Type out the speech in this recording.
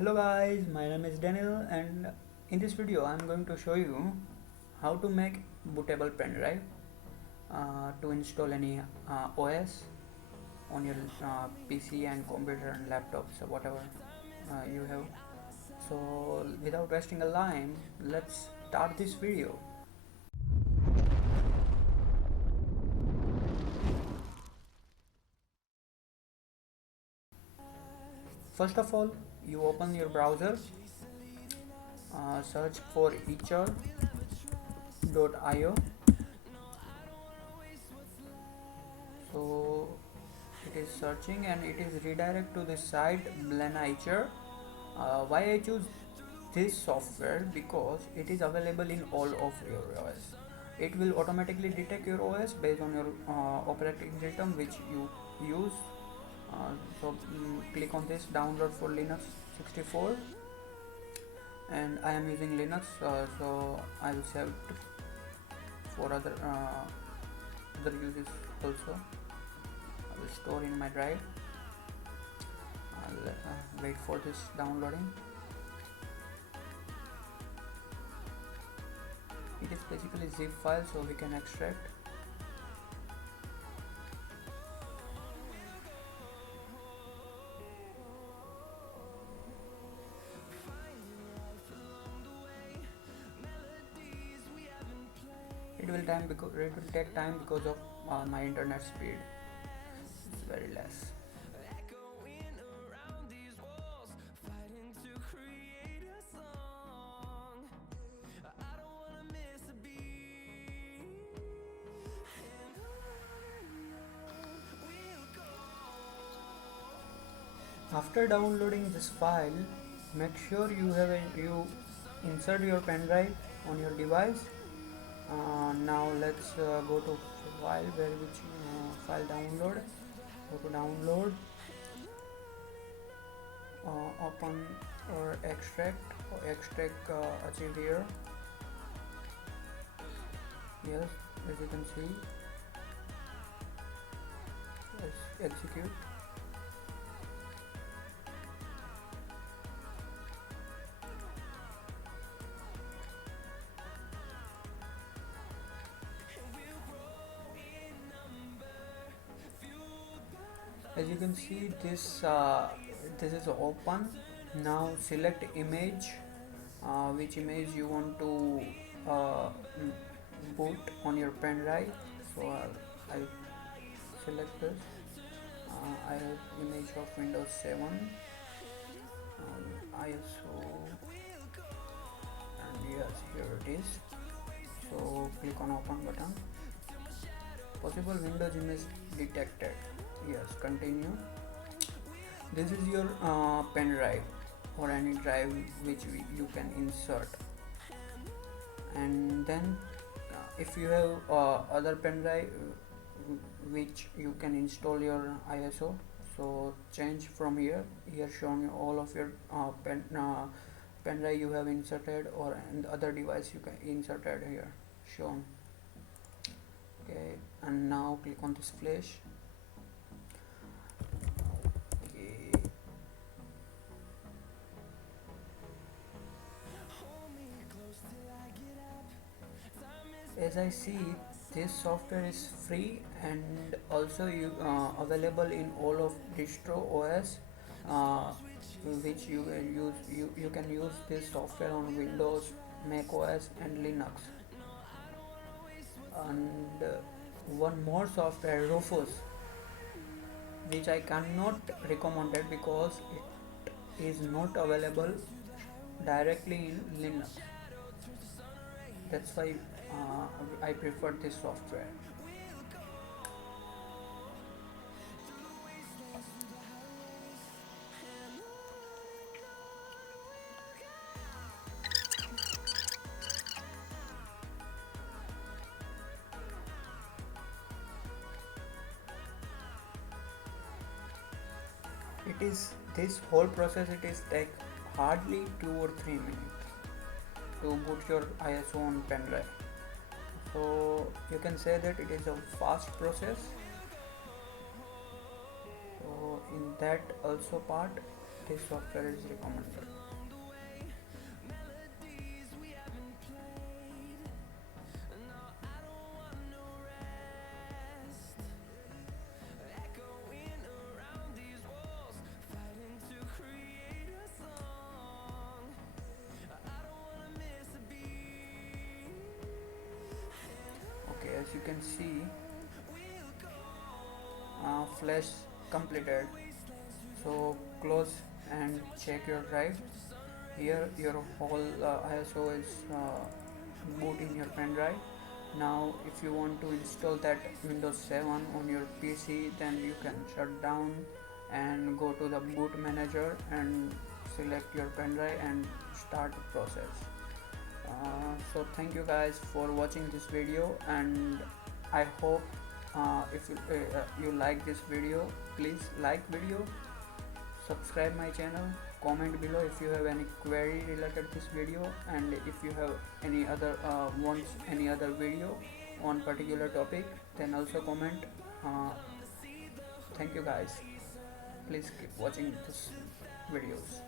Hello guys, my name is Daniel and in this video I am going to show you how to make bootable pen drive to install any OS on your PC and computer and laptops or whatever you have. So without wasting a time, let's start this video. First of all, you open your browser, search for etcher.io. So it is searching and it is redirect to the site Blenicher. Why I choose this software? Because it is available in all of your OS. It will automatically detect your OS based on your operating system which you use. Click on this download for Linux 64 and I am using Linux, so I will save it for other uses also. I will store in my drive. I'll wait for this downloading. It is basically zip file, so we can extract. It will take time because of my internet speed. It's very less. After downloading this file, make sure you insert your pen drive on your device. Now let's go to file where which file download. Go to download, open or extract achieve here. Yes, as you can see, let's execute. As you can see, this is open. Now select image, which image you want to boot on your pen drive. So I select this. I have image of Windows 7, ISO, and yes, here it is. So click on open button. Possible Windows image detected. Yes, continue. This is your pen drive or any drive which you can insert, and then if you have other pen drive which you can install your ISO, so change from here. Here shown you all of your pen drive you have inserted, or and other device you can inserted here shown. Okay, and now click on this flash. Okay. As I see, this software is free and also available in all of distro OS, uh, which you can use this software on Windows, Mac OS and Linux. And one more software, Rufus, which I cannot recommend it because it is not available directly in Linux. That's why I prefer this software. It is this whole process, it is take hardly 2 or 3 minutes to boot your ISO on pen drive. So you can say that it is a fast process. So in that also part, this software is recommended. can see flash completed. So close and check your drive. Here your whole ISO is boot in your pen drive. Now if you want to install that Windows 7 on your PC, then you can shut down and go to the boot manager and select your pen drive and start the process. So thank you guys for watching this video, and I hope if you like this video, please like video, subscribe my channel, comment below if you have any query related to this video, and if you have any other wants any other video on particular topic, then also comment. uh, Thank you guys, please keep watching this videos.